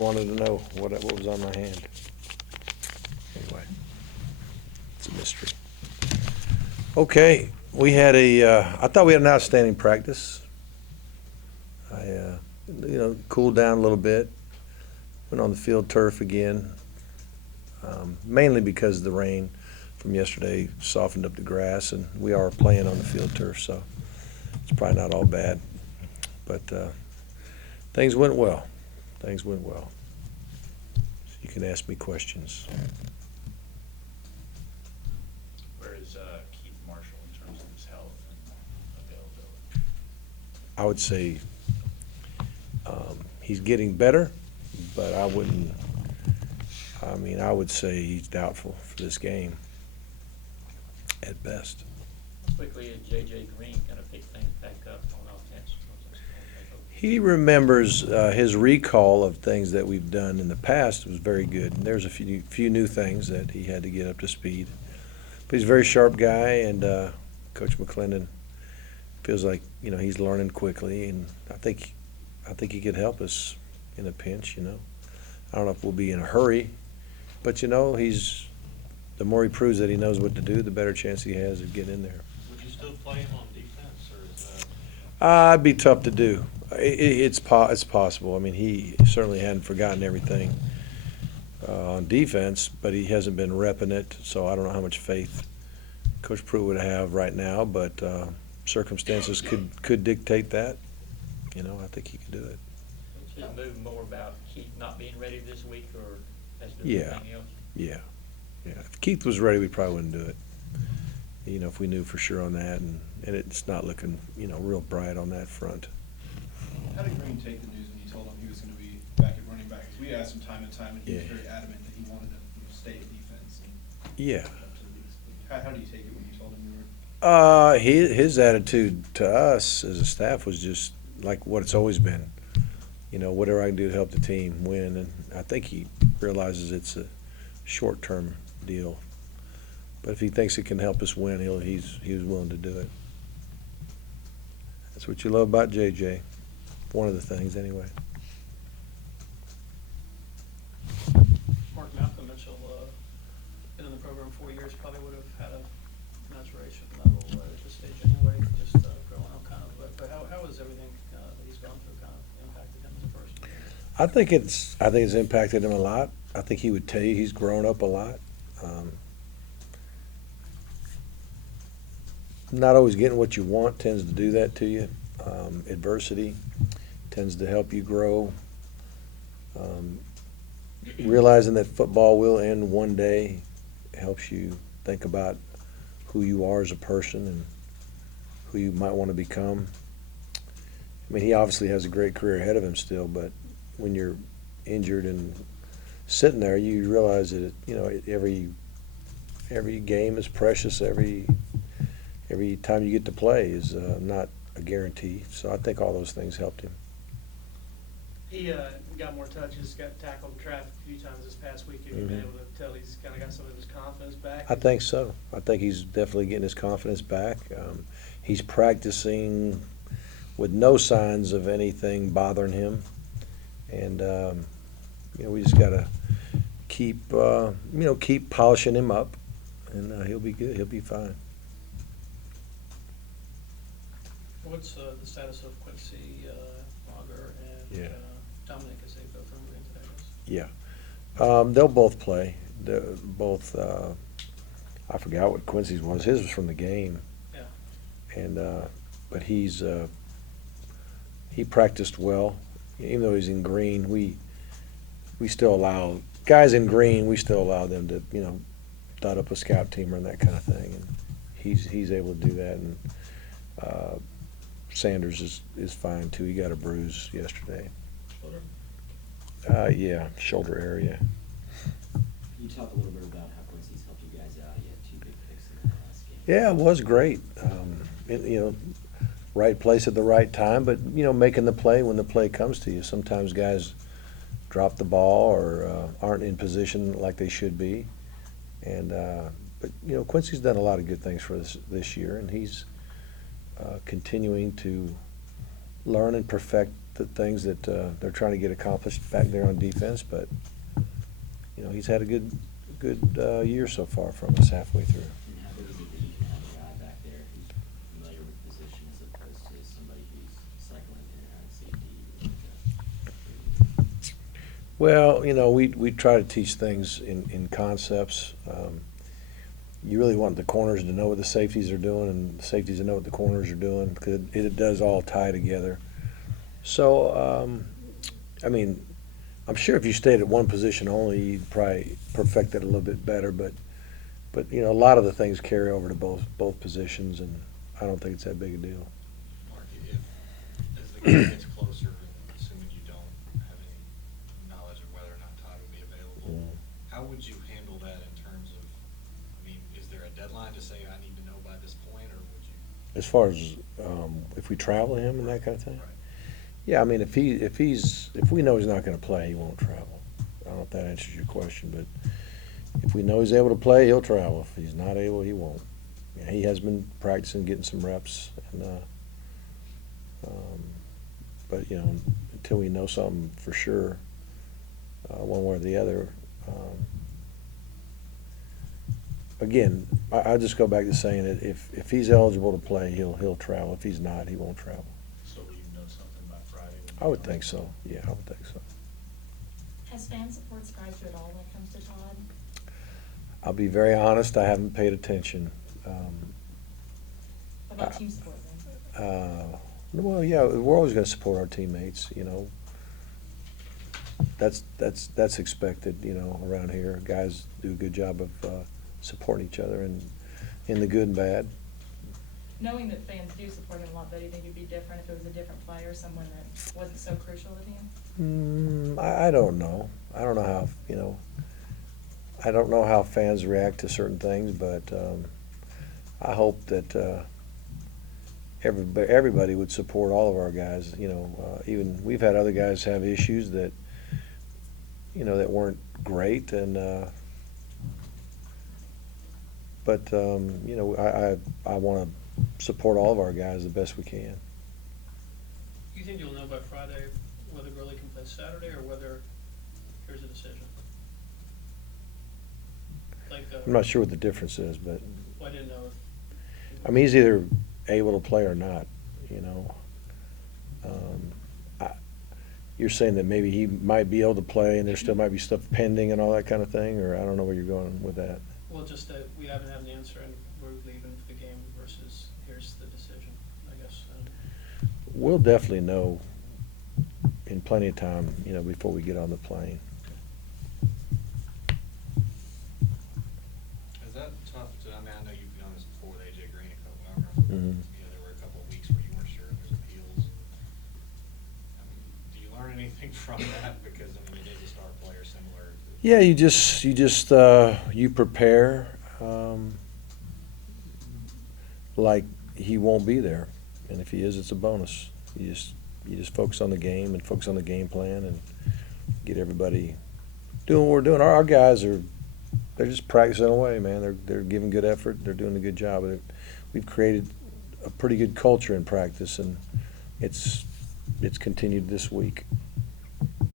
wanted to know what was on my hand. Anyway, it's a mystery. Okay, we had I thought we had an outstanding practice. I cooled down a little bit. Went on the field turf again, mainly because of the rain from yesterday softened up the grass, and we are playing on the field turf, so it's probably not all bad. But things went well. Things went well. So you can ask me questions. Where is Keith Marshall in terms of his health and availability? I would say he's getting better, but I would say he's doubtful for this game at best. How quickly is J.J. Green going to pick things back up on offense? He remembers his recall of things that we've done in the past was very good. And there's a few new things that he had to get up to speed. But he's a very sharp guy, and Coach McClendon feels like he's learning quickly, and I think he could help us in a pinch. I don't know if we'll be in a hurry, but the more he proves that he knows what to do, the better chance he has of getting in there. Would you still play him on defense, or is that? It'd be tough to do. It's possible. I mean, he certainly hadn't forgotten everything on defense, but he hasn't been repping it, so I don't know how much faith Coach Pruitt would have right now, but circumstances could dictate that. I think he could do it. Should it move more about Keith not being ready this week, or has to do Yeah. anything else? Yeah. If Keith was ready, we probably wouldn't do it. If we knew for sure on that, and it's not looking, real bright on that front. How did Green take the news when you told him he was going to be back at running back? Because we asked him time and time, and he was very adamant that he wanted to stay at defense. Yeah. How do you take it when you told him you were? His attitude to us as a staff was just like what it's always been. Whatever I can do to help the team win, and I think he realizes it's a short-term deal. But if he thinks it can help us win, he's willing to do it. That's what you love about JJ. One of the things, anyway. Mark Malcolm Mitchell, been in the program 4 years, probably would have had a maturation level at this stage anyway, just growing up kind of. But how has everything that he's gone through kind of impacted him as a person? I think it's impacted him a lot. I think he would tell you he's grown up a lot. Not always getting what you want tends to do that to you. Adversity tends to help you grow. Realizing that football will end one day helps you think about who you are as a person and who you might want to become. I mean, he obviously has a great career ahead of him still, but when you're injured and sitting there, you realize that every game is precious. Every time you get to play is not a guarantee. So I think all those things helped him. He got more touches, got tackled in traffic a few times this past week. Have you been able to tell he's kind of got some of his confidence back? I think so. I think he's definitely getting his confidence back. He's practicing with no signs of anything bothering him, and we just got to keep polishing him up, and he'll be good. He'll be fine. What's the status of Quincy Auger and Dominic as they both remember into that? Yeah. They'll both play. They're both. I forgot what Quincy's was. His was from the game. Yeah. And but he practiced well, even though he's in green. We still allow guys in green. We still allow them to dot up a scout team and that kind of thing. And he's able to do that. And Sanders is fine too. He got a bruise yesterday. Shoulder? Yeah, shoulder area. Can you talk a little bit about how Quincy's helped you guys out? You had 2 big picks in the last game. Yeah, it was great. Right place at the right time, but making the play when the play comes to you. Sometimes guys drop the ball or aren't in position like they should be, but Quincy's done a lot of good things for us this year, and he's continuing to learn and perfect the things that they're trying to get accomplished back there on defense, but, you know, he's had a good year so far from us halfway through. And how good is it that you can have a guy back there who's familiar with the position as opposed to somebody who's cycling in and out of safety? Well, you know, we try to teach things in concepts. You really want the corners to know what the safeties are doing and the safeties to know what the corners are doing, because it does all tie together. So, I mean, I'm sure if you stayed at one position only, you'd probably perfect it a little bit better, but you know, a lot of the things carry over to both positions, and I don't think it's that big a deal. Mark, if, as the game gets closer, assuming you don't have any knowledge of whether or not Todd will be available, how would you handle that in terms of, I mean, is there a deadline to say I need to know by this point, or would you? As far as if we travel him and that kind of thing? Right. Yeah, I mean, if we know he's not gonna play, he won't travel. I don't know if that answers your question, but if we know he's able to play, he'll travel. If he's not able, he won't. Yeah, he has been practicing, getting some reps, and but you know, until we know something for sure, one way or the other. Again, I just go back to saying that if he's eligible to play, he'll travel. If he's not, he won't travel. So will you know something by Friday? I would think so. Yeah, I would think so. Has fan support surprised you at all when it comes to Todd? I'll be very honest, I haven't paid attention. What about team support then? Well, yeah, we're always gonna support our teammates, you know. That's expected, you know, around here. Guys do a good job of supporting each other in the good and bad. Knowing that fans do support him a lot, though, do you think it'd be different if it was a different player, someone that wasn't so crucial to the team? I don't know. I don't know how, you know, I don't know how fans react to certain things, but I hope that everybody would support all of our guys. You know, even we've had other guys have issues that, you know, that weren't great, and but you know, I want to support all of our guys the best we can. Do you think you'll know by Friday whether Gurley can play Saturday or whether here's a decision? Like, I'm not sure what the difference is, but well, I didn't know if. I mean, he's either able to play or not, you know. You're saying that maybe he might be able to play and there still might be stuff pending and all that kind of thing, or I don't know where you're going with that. Well, just that we haven't had an answer and we're leaving for the game versus here's the decision, I guess. We'll definitely know in plenty of time, you know, before we get on the plane. Is that tough to, I mean, I know you've done this before with AJ Green a couple, I remember, Mhm. you know, there were a couple of weeks where you weren't sure and there's appeals. I mean, do you learn anything from that? Because, I mean, it is a star player similar to. Yeah, you just you prepare like he won't be there, and if he is, it's a bonus. You just focus on the game and focus on the game plan and get everybody doing what we're doing. Our guys they're just practicing away, man. They're giving good effort. They're doing a good job. We've created a pretty good culture in practice, and it's continued this week.